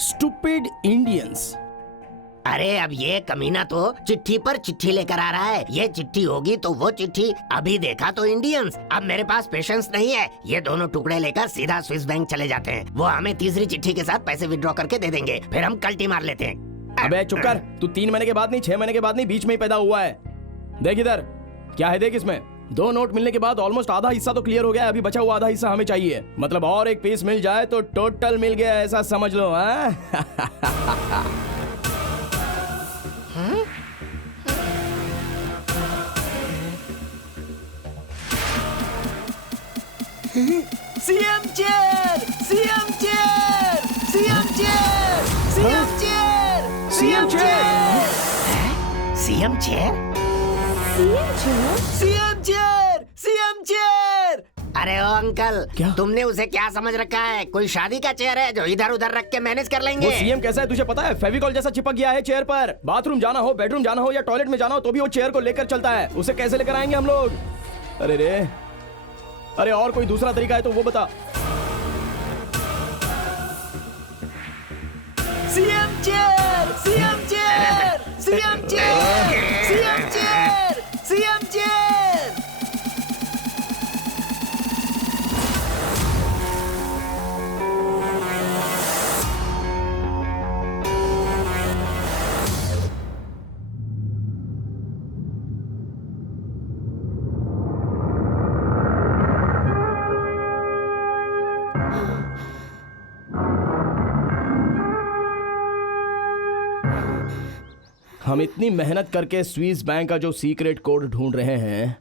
Stupid Indians. अरे अब ये कमीना तो चिट्ठी पर चिट्ठी लेकर आ रहा है। ये चिट्ठी होगी तो वो चिट्ठी, अभी देखा तो इंडियंस। अब मेरे पास पेशेंस नहीं है। ये दोनों टुकड़े लेकर सीधा स्विस बैंक चले जाते हैं। वो हमें तीसरी चिट्ठी के साथ पैसे विड्रॉ करके दे देंगे, फिर हम कल्टी मार लेते हैं। अबे चुप कर, तू 3 महीने के बाद नहीं, 6 महीने के बाद नहीं, बीच में ही पैदा हुआ है। देख इधर, क्या है देख इसमें। 2 नोट मिलने के बाद ऑलमोस्ट आधा हिस्सा तो क्लियर हो गया है। अभी बचा हुआ आधा हिस्सा हमें चाहिए। मतलब और एक पीस मिल जाए तो टोटल मिल गया, ऐसा समझ लो। CM chair, CM chair, CM chair, CM chair, CM chair, CM chair, CM chair, CM chair. अरे ओ अंकल, क्या? तुमने उसे क्या समझ रखा है? कोई शादी का चेयर है जो इधर उधर रख के मैनेज कर वो लेंगे? सीएम कैसा है तुझे पता है? फेविकॉल जैसा चिपक गया है चेयर पर। बाथरूम जाना हो, बेडरूम जाना हो या टॉयलेट में जाना हो तो भी वो चेयर को लेकर चलता है। उसे कैसे लेकर आएंगे हम लोग? अरे रे, अरे और कोई दूसरा तरीका है तो वो बता। CM chair, CM chair, CM chair, CM chair, CM chair. हम इतनी मेहनत करके स्विस बैंक का जो सीक्रेट कोड ढूंढ रहे हैं,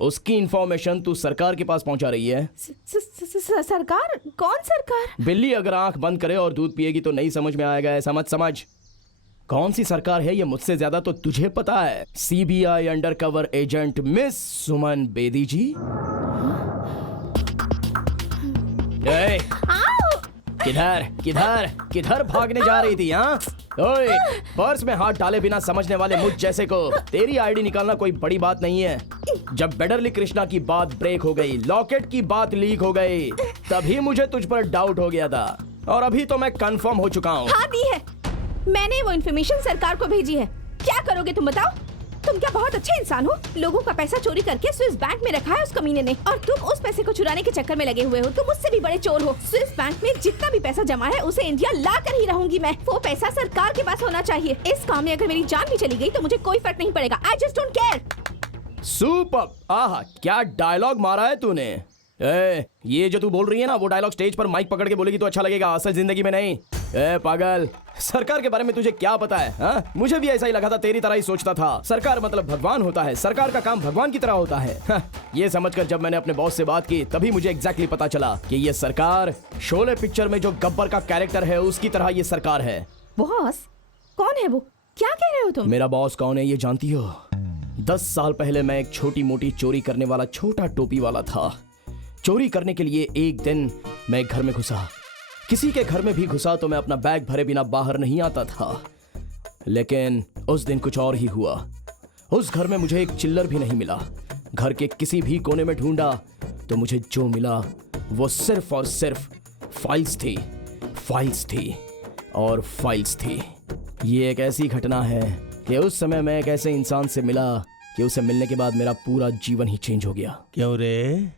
उसकी इंफॉर्मेशन तू सरकार के पास पहुंचा रही है। सरकार? कौन सरकार? बिल्ली अगर आंख बंद करे और दूध पिएगी तो नहीं समझ में आएगा, ऐसा मत समझ। कौन सी सरकार है ये मुझसे ज्यादा तो तुझे पता है। सीबीआई अंडरकवर एजेंट मिस सुमन बेदी जी। ए, किधर किधर किधर भागने जा रही थी? हाँ ओए, पर्स में हाथ डाले बिना समझने वाले मुझ जैसे को तेरी आईडी निकालना कोई बड़ी बात नहीं है। जब बेडरली कृष्णा की बात ब्रेक हो गई, लॉकेट की बात लीक हो गई, तभी मुझे तुझ पर डाउट हो गया था और अभी तो मैं कंफर्म हो चुका हूँ। हाँ दी है, मैंने वो इन्फॉर्मेशन सरकार को भेजी है। क्या करोगे तुम बताओ? तुम क्या बहुत अच्छे इंसान हो? लोगों का पैसा चोरी करके स्विस बैंक में रखा है उस कमीने ने, और तुम उस पैसे को चुराने के चक्कर में लगे हुए हो। तुम मुझसे भी बड़े चोर हो। स्विस बैंक में जितना भी पैसा जमा है उसे इंडिया ला कर ही रहूंगी मैं। वो पैसा सरकार के पास होना चाहिए। इस काम में अगर मेरी जान भी चली गई तो मुझे कोई फर्क नहीं पड़ेगा। I just don't care. Super! आहा, क्या डायलॉग मारा है तूने। ये जो तू बोल रही है ना, वो डायलॉग स्टेज पर माइक पकड़ के बोलेगी तो अच्छा लगेगा, असल जिंदगी में नहीं। पागल, सरकार के बारे में तुझे क्या पता है? हाँ, मुझे भी ऐसा ही लगा था, तेरी तरह ही सोचता था। सरकार मतलब भगवान होता है, सरकार का काम भगवान की तरह होता है। हाँ, ये समझकर जब मैंने अपने बॉस से बात की तभी मुझे एग्जैक्टली पता चला कि ये सरकार शोले पिक्चर में जो गब्बर का कैरेक्टर है उसकी तरह ये सरकार है। बॉस? कौन है वो? क्या कह रहे हो तुम? मेरा बॉस कौन है ये जानती हो? 10 साल पहले मैं एक छोटी मोटी चोरी करने वाला छोटा टोपी वाला था। चोरी करने के लिए एक दिन मैं एक घर में घुसा। किसी के घर में भी घुसा तो मैं अपना बैग भरे बिना बाहर नहीं आता था। लेकिन उस दिन कुछ और ही हुआ। उस घर में मुझे एक चिल्लर भी नहीं मिला। घर के किसी भी कोने में ढूंढा तो मुझे जो मिला वो सिर्फ और सिर्फ फाइल्स थी, फाइल्स थी और फाइल्स थी। ये एक ऐसी घटना है कि उस समय मैं एक ऐसे इंसान से मिला कि उसे मिलने के बाद मेरा पूरा जीवन ही चेंज हो गया। क्यों रे?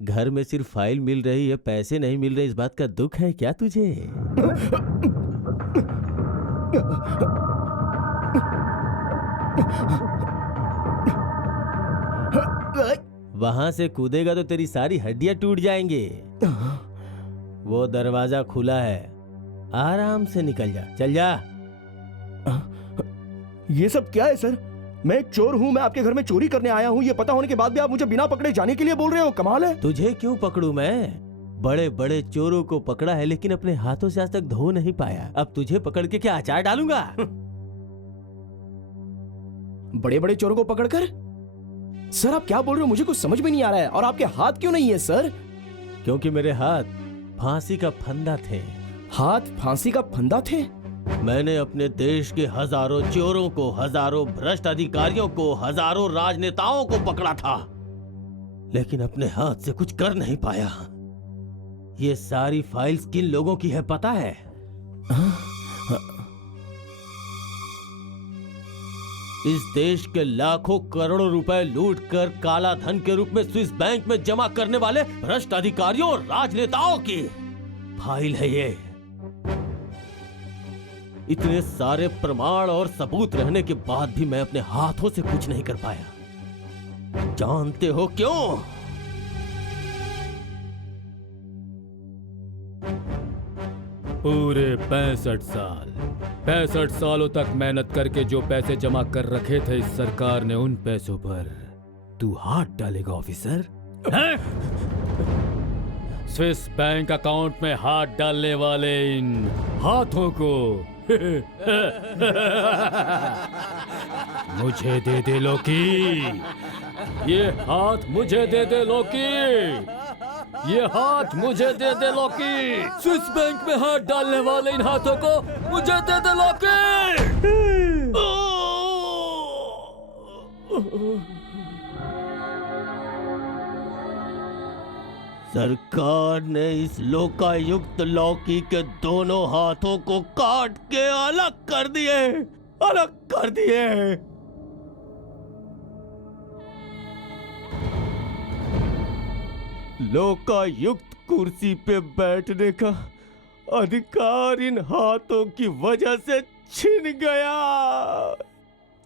घर में सिर्फ फाइल मिल रही है, पैसे नहीं मिल रहे, इस बात का दुख है क्या तुझे? वहां से कूदेगा तो तेरी सारी हड्डियां टूट जाएंगे। वो दरवाजा खुला है, आराम से निकल जा, चल जा। ये सब क्या है सर? मैं एक चोर हूँ, मैं आपके घर में चोरी करने आया हूँ। ये पता होने के बाद भी आप मुझे बिना पकड़े जाने के लिए बोल रहे हो, कमाल है। तुझे क्यों पकड़ूं मैं? बड़े बड़े चोरों को पकड़ा है लेकिन अपने हाथों से आज तक धो नहीं पाया। अब तुझे पकड़ के क्या अचार डालूंगा? बड़े बड़े चोरों को पकड़कर? सर आप क्या बोल रहे हो? मुझे कुछ समझ में नहीं आ रहा है। और आपके हाथ क्यों नहीं है सर? क्योंकि मेरे हाथ फांसी का फंदा थे। हाथ फांसी का फंदा थे? मैंने अपने देश के हजारों चोरों को, हजारों भ्रष्ट अधिकारियों को, हजारों राजनेताओं को पकड़ा था, लेकिन अपने हाथ से कुछ कर नहीं पाया। ये सारी फाइल्स किन लोगों की है पता है? इस देश के लाखों करोड़ों रुपए लूट कर काला धन के रूप में स्विस बैंक में जमा करने वाले भ्रष्ट अधिकारियों और राजनेताओं की फाइल है ये। इतने सारे प्रमाण और सबूत रहने के बाद भी मैं अपने हाथों से कुछ नहीं कर पाया। जानते हो क्यों? पूरे 65 सालों तक मेहनत करके जो पैसे जमा कर रखे थे इस सरकार ने, उन पैसों पर तू हाथ डालेगा ऑफिसर? हैं? स्विस बैंक अकाउंट में हाथ डालने वाले इन हाथों को मुझे दे दे लोकी, ये हाथ मुझे दे दे लोकी, ये हाथ मुझे दे दे लोकी, स्विस बैंक में हाथ डालने वाले इन हाथों को मुझे दे दे लोकी। सरकार ने इस लोकायुक्त लौकी के दोनों हाथों को काट के अलग कर दिए, अलग कर दिए। लोकायुक्त कुर्सी पे बैठने का अधिकार इन हाथों की वजह से छिन गया,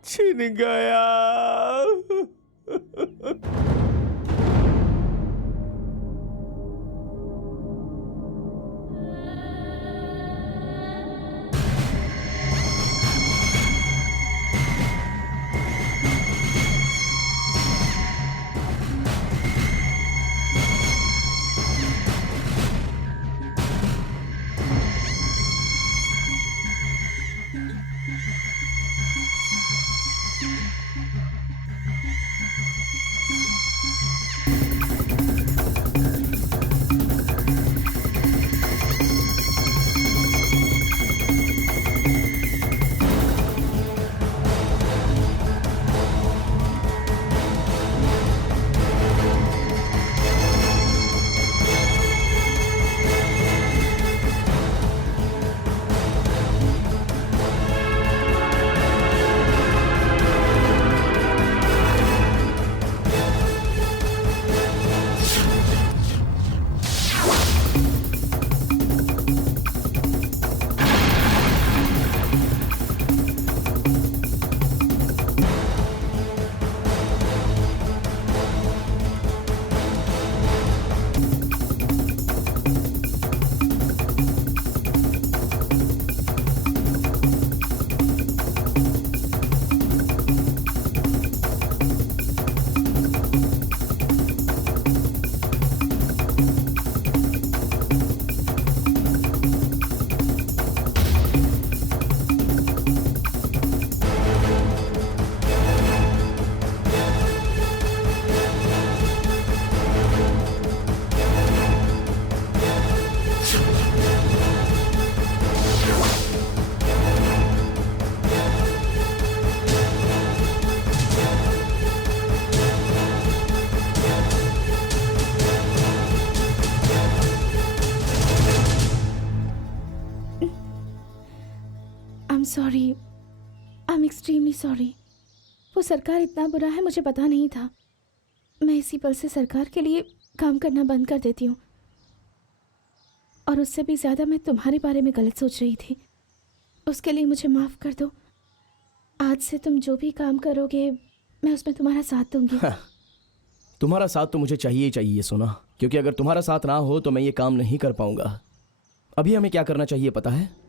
छिन गया। Sorry, I am extremely sorry. वो सरकार इतना बुरा है मुझे पता नहीं था। मैं इसी पल से सरकार के लिए काम करना बंद कर देती हूँ, और उससे भी ज़्यादा मैं तुम्हारे बारे में गलत सोच रही थी। उसके लिए मुझे माफ़ कर दो। आज से तुम जो भी काम करोगे मैं उसमें तुम्हारा साथ दूंगी। तुम्हारा साथ तो मुझे चाहिए ही चाहिए सोना, क्योंकि अगर तुम्हारा साथ ना हो तो मैं ये काम नहीं कर पाऊंगा। अभी हमें क्या करना चाहिए पता है?